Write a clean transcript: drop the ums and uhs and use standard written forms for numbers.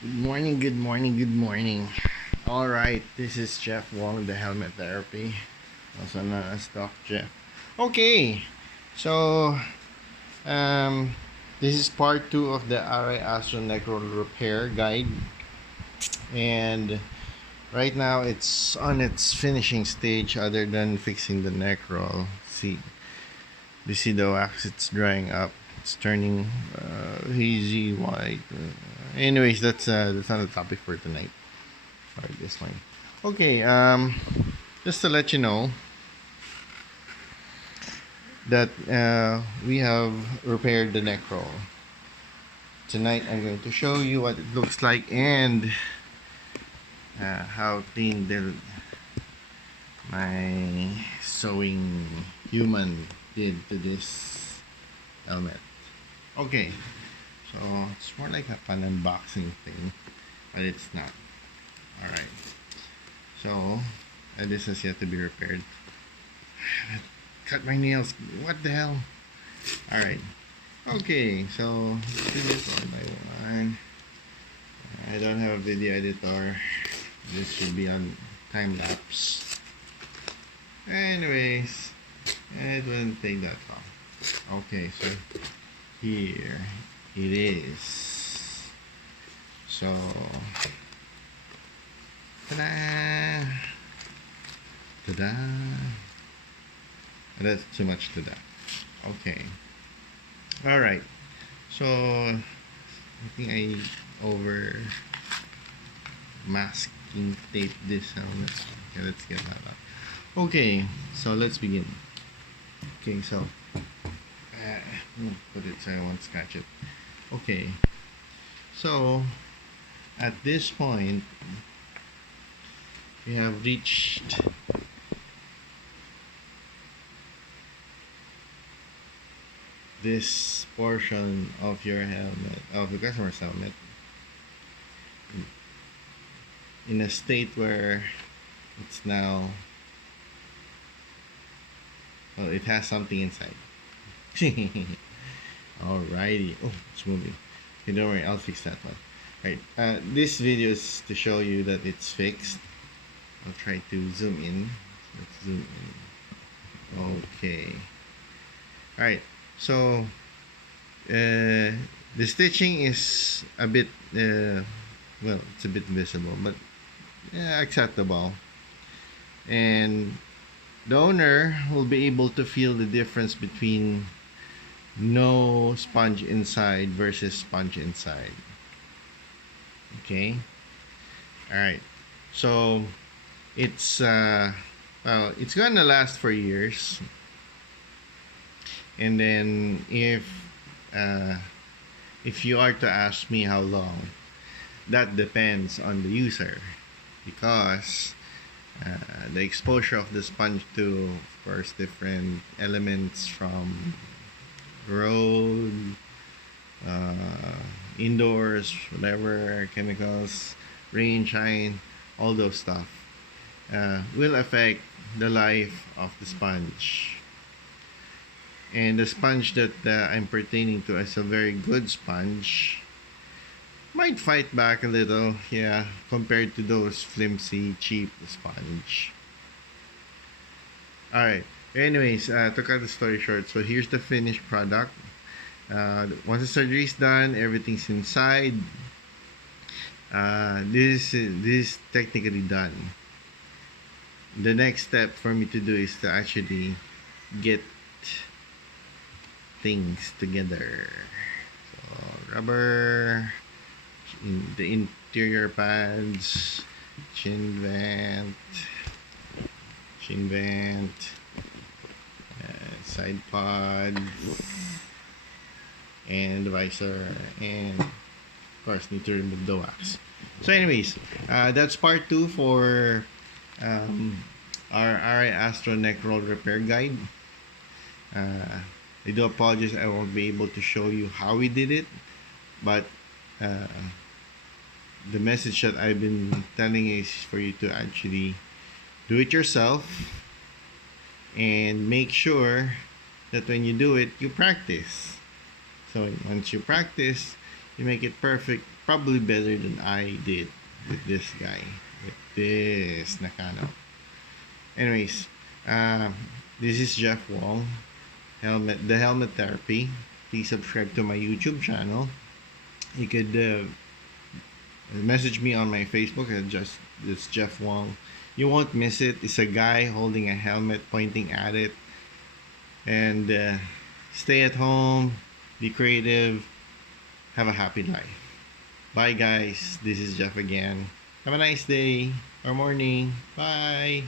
Good morning, good morning, good morning. All right, this is Jeff Wong, the Helmet Therapy, also known as Doc Jeff. Okay, so um, this is part two of the Arai Astro Repair Guide, and right now it's on its finishing stage. Other than fixing the neck roll, you see the wax; it's drying up. It's turning hazy white. Anyways, that's not the topic for tonight. Or this one. Okay, just to let you know that we have repaired the neck roll. Tonight I'm going to show you what it looks like and how clean my sewing human did to this helmet. Okay, so it's more like an unboxing thing, but it's not. Alright, so this has yet to be repaired. Cut my nails. What the hell? Alright. Okay, so let's do this one by one. I don't have a video editor. This should be on time lapse. Anyways, it wouldn't take that long. Okay, so here it is. So, ta-da! Ta-da! That's too much to that. Okay. Alright. So, I think I over masking tape this helmet. Okay, let's get that out. Okay, so let's begin. Okay, so put it so I won't scratch it. Okay, so at this point, we have reached this portion of your helmet, of the customer's helmet, in a state where it's now, well, it has something inside. Alrighty. Oh, it's moving. Okay, don't worry, I'll fix that one. Right. This video is to show you that it's fixed. I'll try to zoom in. Let's zoom in. Okay. Alright. So, the stitching is a bit, well, it's a bit visible, but acceptable. And the owner will be able to feel the difference between no sponge inside versus sponge inside. Okay. All right. So it's well, it's gonna last for years. And then if you are to ask me how long, that depends on the user, because the exposure of the sponge to, of course, different elements from road, indoors, whatever, chemicals, rain, shine, all those stuff will affect the life of the sponge. And the sponge that I'm pertaining to is a very good sponge. Might fight back a little, yeah, compared to those flimsy, cheap sponge. Alright, anyways, to cut the story short, so here's the finished product. Once the surgery is done, everything's inside. This is technically done. The next step for me to do is to actually get things together. So, rubber, the interior pads, chin vent, side pod, and the visor, and of course need to remove the wax. So anyways, that's part 2 for our Arai Astro Neck Roll Repair Guide. I do apologize, I won't be able to show you how we did it, but the message that I've been telling is for you to actually do it yourself and make sure that when you do it, you practice. So once you practice, You make it perfect, probably better than I did with this guy, with this Nakano. Anyways, uh, this is Jeff Wong, the Helmet Therapy. Please subscribe to my YouTube channel. You could message me on my Facebook at just it's Jeff Wong. You won't miss it. It's a guy holding a helmet, pointing at it, and stay at home, be creative, have a happy life. Bye, guys. This is Jeff again. Have a nice day or morning. Bye.